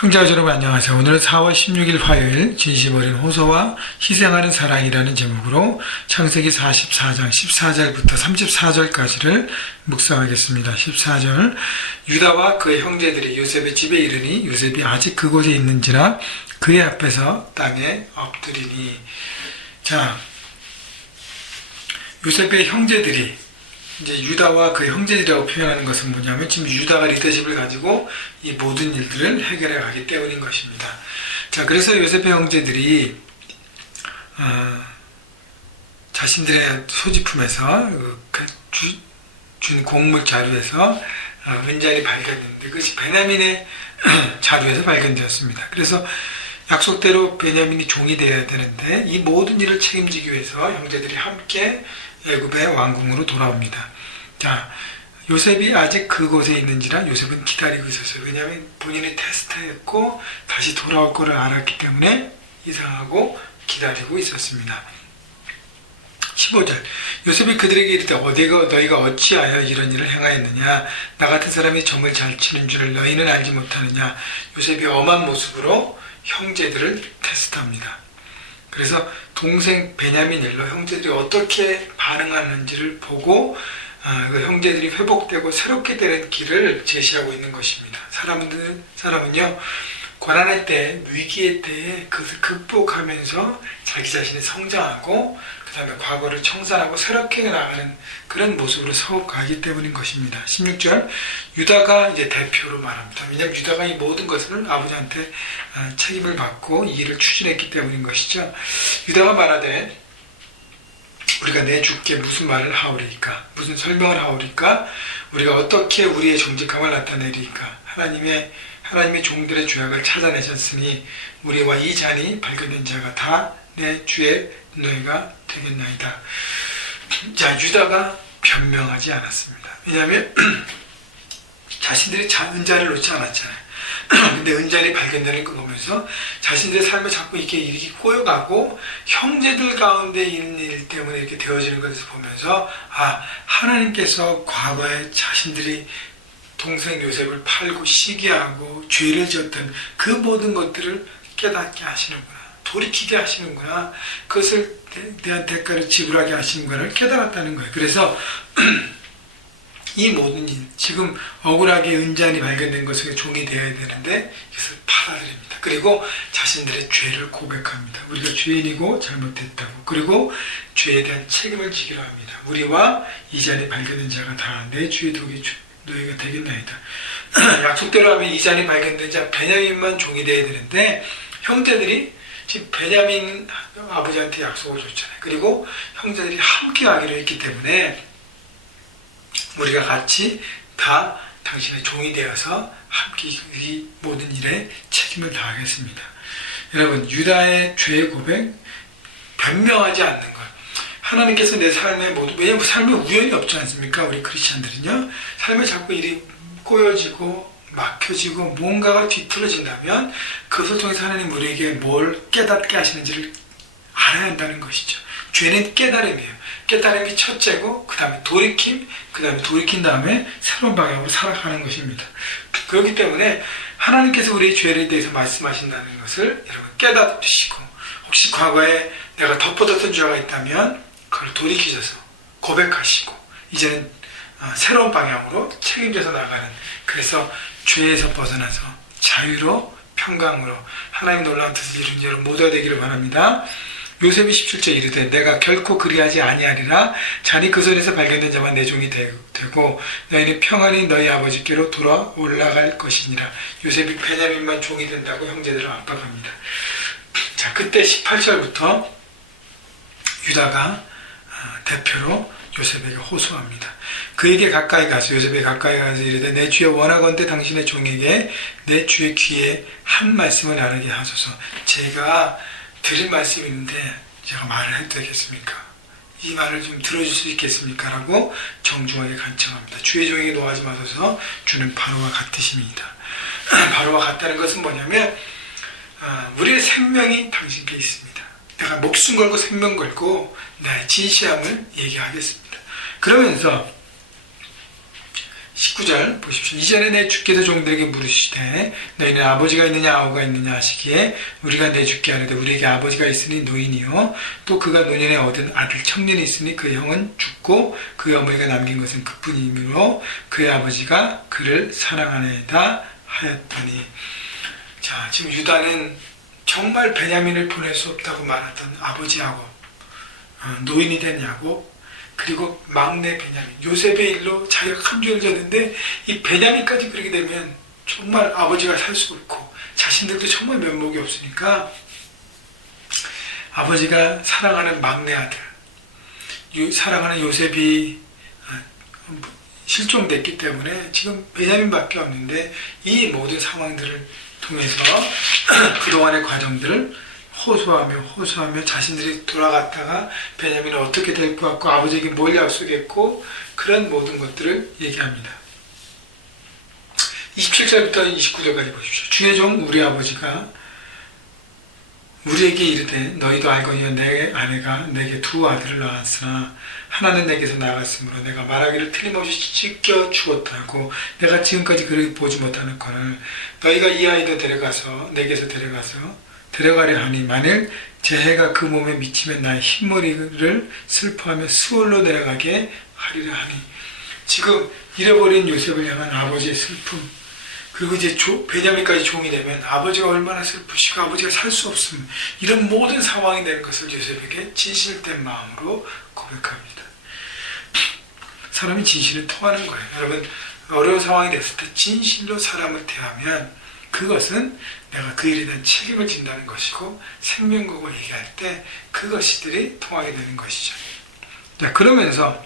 형제자 여러분 안녕하세요. 오늘은 4월 16일 화요일 진심 어린 호소와 희생하는 사랑이라는 제목으로 창세기 44장 14절부터 34절까지를 묵상하겠습니다. 14절 유다와 그의 형제들이 요셉의 집에 이르니 요셉이 아직 그곳에 있는지라 그의 앞에서 땅에 엎드리니. 자, 요셉의 형제들이 이제 유다와 그 형제들이라고 표현하는 것은 뭐냐면 지금 유다가 리더십을 가지고 이 모든 일들을 해결해 가기 때문인 것입니다. 자, 그래서 요셉의 형제들이 자신들의 소지품에서 준 곡물 자루에서 은잔이 발견됐는데 그것이 베냐민의 자루에서 발견되었습니다. 그래서 약속대로 베냐민이 종이 되어야 되는데 이 모든 일을 책임지기 위해서 형제들이 함께 애굽의 왕궁으로 돌아옵니다. 자, 요셉이 아직 그곳에 있는지라 요셉은 기다리고 있었어요. 왜냐하면 본인이 테스트했고 다시 돌아올 것을 알았기 때문에 이상하고 기다리고 있었습니다. 15절 요셉이 그들에게 이르되 너희가 어찌하여 이런 일을 행하였느냐? 나 같은 사람이 점을 잘 치는 줄을 너희는 알지 못하느냐? 요셉이 엄한 모습으로 형제들을 테스트합니다. 그래서 동생 베냐민 일로 형제들이 어떻게 반응하는지를 보고 그 형제들이 회복되고 새롭게 되는 길을 제시하고 있는 것입니다. 사람은요 고난의 때, 위기의 때에 그것을 극복하면서 자기 자신이 성장하고 그 다음에 과거를 청산하고 새롭게 나가는 그런 모습으로 서가기 때문인 것입니다. 16절 유다가 이제 대표로 말합니다. 왜냐하면 유다가 이 모든 것을 아버지한테 책임을 받고 이 일을 추진했기 때문인 것이죠. 유다가 말하되 우리가 내 주께 무슨 말을 하오리까? 무슨 설명을 하오리까? 우리가 어떻게 우리의 정직함을 나타내리까? 하나님의 종들의 죄악을 찾아내셨으니 우리와 이 잔이 발견된 자가 다 내 주의 너희가 되겠나이다. 자, 유다가 변명하지 않았습니다. 왜냐하면 자신들이 은자를 놓지 않았잖아요. 근데 은잔이 발견되는 거 보면서 자신들의 삶에 자꾸 이렇게 꼬여가고 형제들 가운데 있는 일 때문에 이렇게 되어지는 것을 보면서 하나님께서 과거에 자신들이 동생 요셉을 팔고 시기하고 죄를 지었던 그 모든 것들을 깨닫게 하시는구나, 돌이키게 하시는구나, 그것을 대한 대가를 지불하게 하시는구나를 깨달았다는 거예요. 그래서 이 모든 일, 지금 억울하게 은잔이 발견된 것에 종이 되어야 되는데 이것을 받아들입니다. 그리고 자신들의 죄를 고백합니다. 우리가 죄인이고 잘못했다고. 그리고 죄에 대한 책임을 지기로 합니다. 우리와 이 잔이 발견된 자가 다 내 주의 너희가 되겠나이다. 약속대로 하면 이 잔이 발견된 자 베냐민만 종이 되어야 되는데 형제들이 지금 베냐민 아버지한테 약속을 줬잖아요. 그리고 형제들이 함께 하기로 했기 때문에 우리가 같이 다 당신의 종이 되어서 함께 이 모든 일에 책임을 다하겠습니다. 여러분, 유다의 죄의 고백, 변명하지 않는 것. 하나님께서 내 삶에 왜냐하면 삶에 우연이 없지 않습니까? 우리 크리스찬들은요, 삶에 자꾸 일이 꼬여지고 막혀지고 뭔가가 뒤틀어진다면 그것을 통해서 하나님 우리에게 뭘 깨닫게 하시는지를 알아야 한다는 것이죠. 죄는 깨달음이에요. 깨달음이 첫째고 그 다음에 돌이킴, 그 다음에 돌이킨 다음에 새로운 방향으로 살아가는 것입니다. 그렇기 때문에 하나님께서 우리의 죄에 대해서 말씀하신다는 것을 여러분 깨닫으시고, 혹시 과거에 내가 덮어뒀던 죄가 있다면 그걸 돌이키셔서 고백하시고 이제는 새로운 방향으로 책임져서 나가는, 그래서 죄에서 벗어나서 자유로 평강으로 하나님 놀라운 뜻을 이루는 여러분 모두가 되기를 바랍니다. 요셉이 17절 이르되 내가 결코 그리하지 아니하리라. 잔이 그 손에서 발견된 자만 내 종이 되고 너희는 평안히 너희 아버지께로 돌아 올라갈 것이니라. 요셉이 베냐민만 종이 된다고 형제들을 압박합니다. 자, 그때 18절부터 유다가 대표로 요셉에게 호소합니다. 그에게 가까이 가서 요셉에 가까이 가서 이르되 내 주여 원하건대 당신의 종에게 내 주의 귀에 한 말씀을 나누게 하소서. 제가 드릴 말씀이 있는데 제가 말을 해도 되겠습니까? 이 말을 좀 들어줄 수 있겠습니까? 라고 정중하게 간청합니다. 주의 종에게 노하지 마소서. 주는 바로와 같으심이다. 바로와 같다는 것은 뭐냐면 우리의 생명이 당신께 있습니다. 내가 목숨 걸고 생명 걸고 나의 진실함을 얘기하겠습니다. 그러면서 19절 보십시오. 이전에 내 주께서 종들에게 물으시되 너희는 아버지가 있느냐 아우가 있느냐 하시기에 우리가 내 주께 하려되 우리에게 아버지가 있으니 노인이요 또 그가 노년에 얻은 아들 청년이 있으니 그 형은 죽고 그의 어머니가 남긴 것은 그뿐이므로 그의 아버지가 그를 사랑하나이다 하였더니. 자, 지금 유다는 정말 베냐민을 보낼 수 없다고 말했던 아버지하고 노인이 된 야곱, 그리고 막내 베냐민, 요셉의 일로 자기가 큰 죄를 졌는데 이 베냐민까지 그렇게 되면 정말 아버지가 살 수 없고 자신들도 정말 면목이 없으니까 아버지가 사랑하는 막내 아들, 사랑하는 요셉이 실종됐기 때문에 지금 베냐민밖에 없는데 이 모든 상황들을 통해서 그동안의 과정들을 호소하며 자신들이 돌아갔다가 베냐민은 어떻게 될 것 같고 아버지에게 뭘 약속했고 그런 모든 것들을 얘기합니다. 27절부터 29절까지 보십시오. 주의 종 우리 아버지가 우리에게 이르되 너희도 알거니와 내 아내가 내게 두 아들을 낳았으나 하나는 내게서 나갔으므로 내가 말하기를 틀림없이 찢겨 주었다고 내가 지금까지 그렇게 보지 못하는거늘 너희가 이 아이도 내게서 데려가려 하니 만일 재해가 그 몸에 미치면 나의 흰머리를 슬퍼하며 수월로 내려가게 하리라 하니. 지금 잃어버린 요셉을 향한 아버지의 슬픔, 그리고 이제 베냐민까지 종이 되면 아버지가 얼마나 슬프시고 아버지가 살 수 없음, 이런 모든 상황이 되는 것을 요셉에게 진실된 마음으로 고백합니다. 사람이 진실을 통하는 거예요. 여러분, 어려운 상황이 됐을 때 진실로 사람을 대하면 그것은 내가 그 일에 대한 책임을 진다는 것이고 생명거고 얘기할 때 그것이들이 통하게 되는 것이죠. 자, 그러면서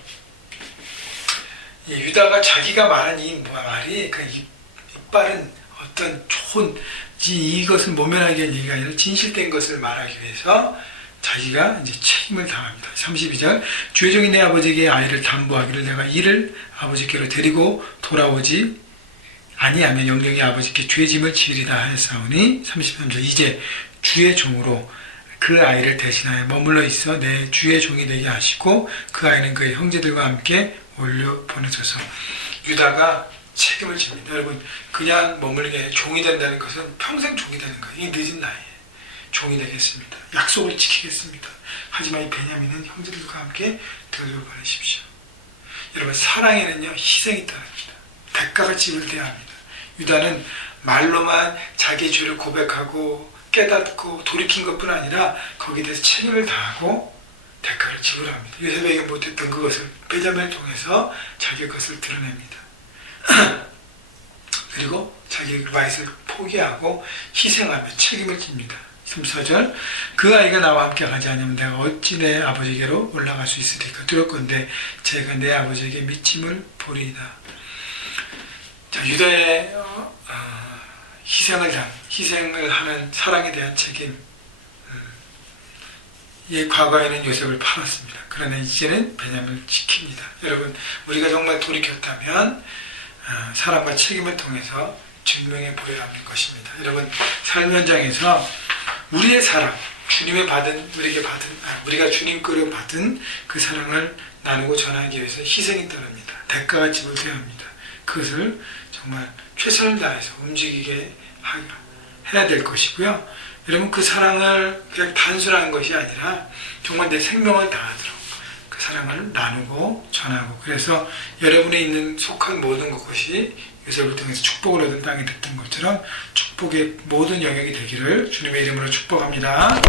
이 유다가 자기가 말한 이 말이 그 이빨은 어떤 좋은 이것을 모면하게 한 얘기가 아니라 진실된 것을 말하기 위해서 자기가 이제 책임을 당합니다. 32절 주의 종이 내 아버지에게 아이를 담보하기를 내가 이를 아버지께로 데리고 돌아오지 아니하면 영영이 아버지께 죄짐을 지으리다 하였사오니. 33절 이제 주의 종으로 그 아이를 대신하여 머물러 있어 내 주의 종이 되게 하시고 그 아이는 그의 형제들과 함께 올려 보내소서. 유다가 책임을 집니다. 여러분, 그냥 머물게 종이 된다는 것은 평생 종이 되는 거예요. 이 늦은 나이에 종이 되겠습니다. 약속을 지키겠습니다. 하지만 이 베냐민은 형제들과 함께 돌려보내십시오. 여러분, 사랑에는요 희생이 따릅니다. 대가가 지불돼야 합니다. 유다는 말로만 자기 죄를 고백하고 깨닫고 돌이킨 것뿐 아니라 거기에 대해서 책임을 다하고 대가를 지불합니다. 요셉에게 못했던 그것을 베냐민을 통해서 자기 것을 드러냅니다. 그리고 자기 라이트를 포기하고 희생하며 책임을 집니다. 34절 그 아이가 나와 함께 가지 않으면 내가 어찌 내 아버지께로 올라갈 수 있으리까. 두렵건대 제가 내 아버지에게 미침을 보리이다. 자, 유다의 희생을 하는 사랑에 대한 책임. 이 과거에는 요셉을 팔았습니다. 그러나 이제는 베냐민을 지킵니다. 여러분, 우리가 정말 돌이켰다면 사랑과 책임을 통해서 증명해 보여야 하는 것입니다. 여러분, 삶 현장에서 우리의 사랑, 우리가 주님 거로 받은 그 사랑을 나누고 전하기 위해서 희생이 따릅니다. 대가가 지불돼야 합니다. 그것을 정말 최선을 다해서 움직이게 해야 될 것이고요. 여러분, 그 사랑을 그냥 단순한 것이 아니라 정말 내 생명을 다하도록 그 사랑을 나누고 전하고, 그래서 여러분에 있는 속한 모든 것이 요셉을 통해서 축복을 얻은 땅이 됐던 것처럼 축복의 모든 영역이 되기를 주님의 이름으로 축복합니다.